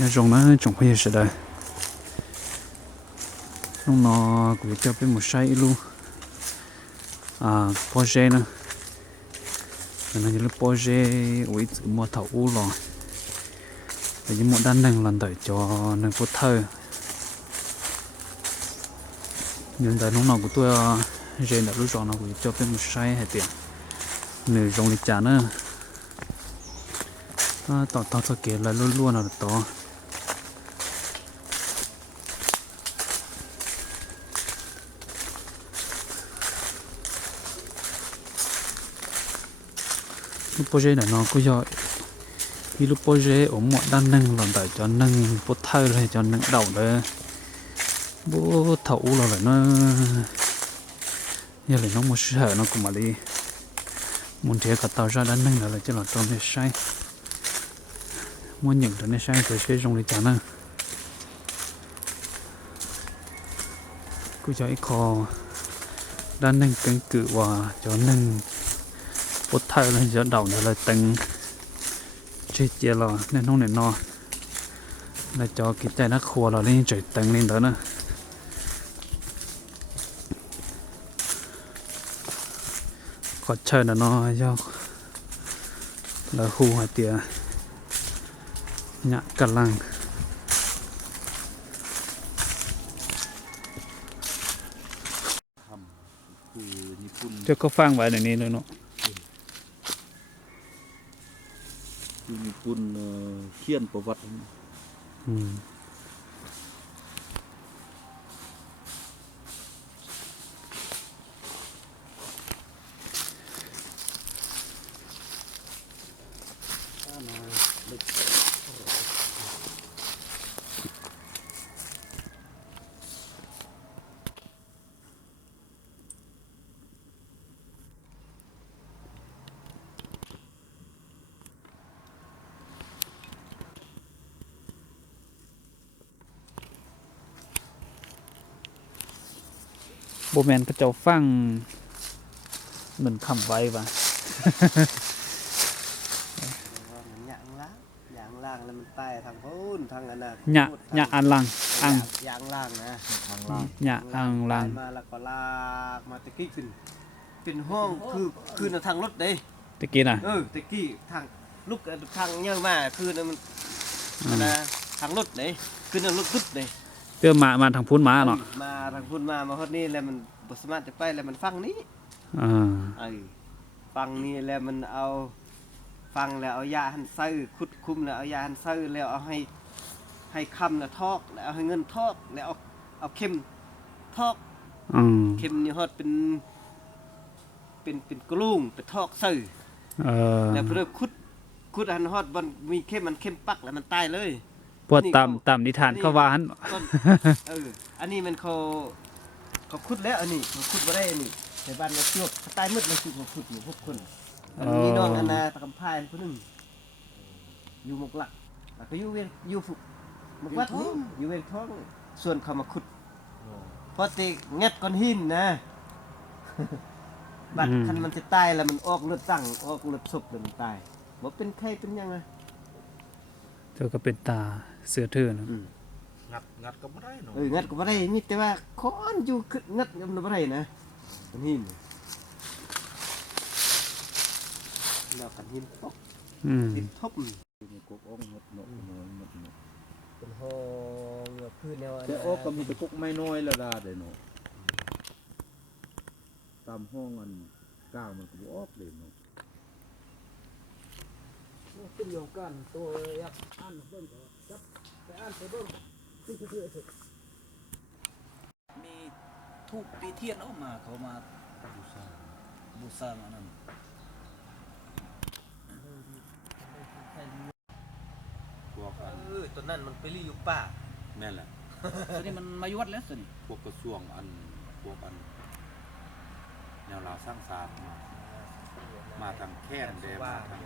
那种呢种会是的，弄nó cũng cho bên một sai luôn à projet nữa nó như là projet với mua thầu u rồi và những một đan nâng lần đợi cho nâng phút thơ nhưng tại lúc nào của tôi rèn đã lúc rồi nó cũng cho bên một sai hay tiền nửa rong lịch trả nữa tỏ cho kể là luôn luôn là tỏ lúc projet này nó có do khi lúc projet ở mọi đan nâng lần đợi cho nâng phút thơ hay cho nâng đầu đấy bố thầu là phải nó giờ là nó một sợ nó cũng mà đi muốn thế cả tàu ra đan nâng là cho là tao này sai muốn nhận được này sai rồi sẽ dùng để trả nợ cứ cho ít kho đan nâng cân cự và cho nâng bút thai lên cho đầu này là từng chơi chia là nên không này no là cho cái tay nó khô là lên trời từng lên đó nữa có chơi là nó do là khu hải tiệt nhạ cả làng cho có phang vậy này nữa nó คือญี่ปุ่นเขียนประวัติ โบแมนก็จะฟังเหมือนคำไว้ป่ะ อย่างล่างแล้วมันใต้ทางโน้นทางอันน่ะ หยะหยะอันลังอัง อย่างล่างนะ หยะอังลัง มาแล้วก็ลากมาตะกี้ขึ้นเป็นห้องคือทางรถเด้ ตะกี้น่ะ ตะกี้ทางลูกทางเยอะมากคือมันนะทางรถเด้คือรถตุ๊ดเด้ เพื่อมาทางพุ้นมาเนาะ มาทางพุ่นมาฮอดนี่แล้วมันบ่สามารถจะไปแล้วมันฟังนี้ ฟังนี่แล้วมันเอาฟังแล้วเอายาหันไส้คุดคุมแล้วเอายาหันไส้แล้วเอาให้คำแล้วทอกแล้วเอาให้เงินทอกแล้วเอาเข็มทอกเข็มนี่ฮอดเป็นกลุ่งเป็นทอกไส้แล้วเพื่อคุดหันฮอดมันมีเข้มมันเข้มปักแล้วมันตายเลยพวกตามนิทานเขาว่าหัน อันนี้มันเขาคุดแล้วอันนี้เขาคุดบ่ได้อันนี้ในบ้านเราจวบตายมืดเลยคือเขาคุดอยู่พวกคนมันมีน้องอันนาตะกำพายคนนึงอยู่หมกหลักแล้วก็อยู่เวียนอยู่หมกวัดนี่อยู่เวียนท้องส่วนเขามาขุดพอติเงียบก้อนหินนะบัดคันมันจะตายแล้วมันออกเลือดตั้งออกเลือดศพเลยมันตายบ่เป็นไข้เป็นยังไง เธอก็เป็นตาเสือเถื่อน งัดก็ไม่ได้เนาะ งัดก็บ่ได้มีแต่ว่าค้อนอยู่คืองัดก็บ่ได้นะก้อนหินแล้วก้อนหินตกหินทบ มีกกอ้องหมดเนาะหมด เป็นห้องคือแนว แต่ออกก็มีแต่กกไม่น้อยละดาได้เนาะตามห้องอันก้าวมันก็บ่ออกเลยเนาะ ขึ้นโยกันตัวยักษ์อ่านเบิ่งก็จับไปอ่านไปเบิ่งคือมีทูบปีเทียนออกมาเขามาบูชามานั่น พวกอัน ตัวนั้นมันไปรีอยู่ป่า แม่นแหละ ตัวนี้มันมาอยู่วัดแล้วสิ พวกกระทรวงอันพวกอันแนวลาวสร้างสรรค์มาทางแค้นแดมาทาง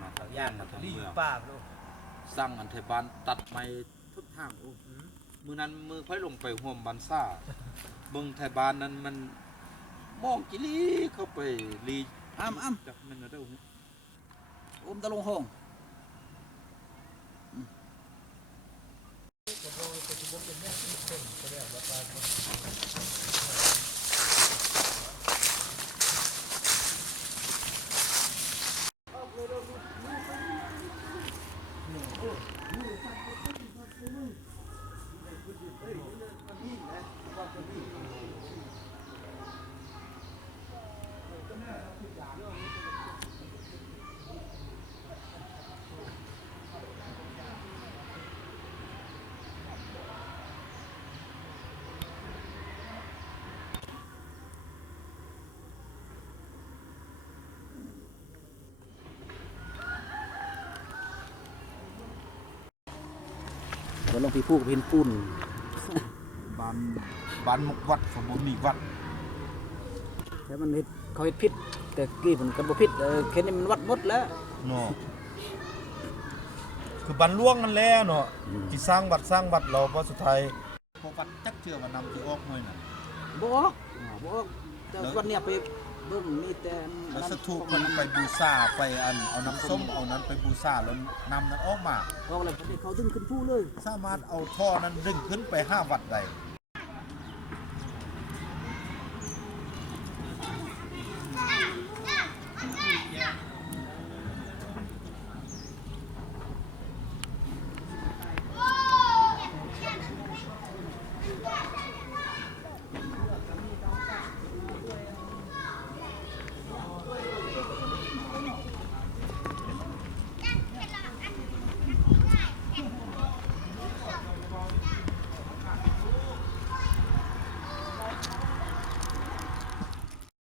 มาทาง ย่าน มาทาง รีอ เมื ยู่ อง ป่าโล สร้างอันเทบานตัดไม้ทุกทางโอ้มือนั้นมือค่อยลงไปห่วมบันซ่าเบิ่งไทยบานนั้นมันมองกิลีเข้าไปลี อ้ำ จักมันเด้อ อมตะลงห้อง แล้วลงพี่พูกเห็นปูน บ้านบ้านมุกวัดสมบูรณ์มีวัด แต่มันเฮ็ดเขาเฮ็ดผิดแต่กี้มันก็บ่ผิดแค่นี้มันวัดหมดแล้ว เนาะคือบ้านล่วงนั่นแหละเนาะที่สร้างวัดเราเพราะสุดท้ายพอวัดจักเชื่อว่านำที่ออกหน่อยน่ะ บ่ออกแต่วันเนี้ยไปเบิ่งมีแต่ แล้วสถูปมันไปบูชาไปอันเอาน้ำส้มเอานั้นไปบูชาแล้วนำนั้นออกมา ออกแล้วเขาดึงขึ้นผู้เลย สามารถเอาท่อนั้นดึงขึ้นไป5 วัดได้ อ